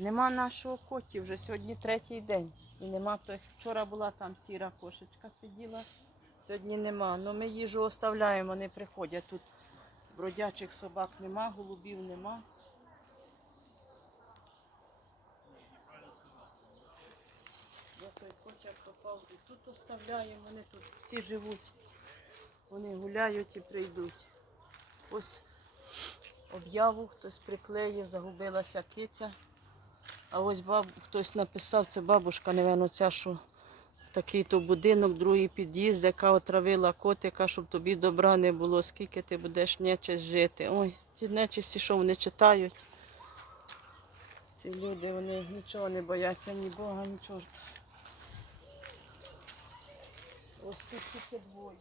Нема нашого коті, вже сьогодні третій день. І нема той. Вчора була там сіра кошечка сиділа, сьогодні нема. Ну ми їжу оставляємо, не приходять. Тут бродячих собак нема, голубів нема. Я той котяк попав і тут оставляємо, вони тут всі живуть. Вони гуляють і прийдуть. Ось об'яву хтось приклеїв, загубилася киця. А ось баб, хтось написав, це бабушка, напевно, ця, що такий то будинок, другий під'їзд, яка отравила котика, щоб тобі добра не було, скільки ти будеш нечисть жити. Ой, ці нечисті, що вони читають. Ці люди, вони нічого не бояться, ні Бога, нічого. Ось тут тільки двоє.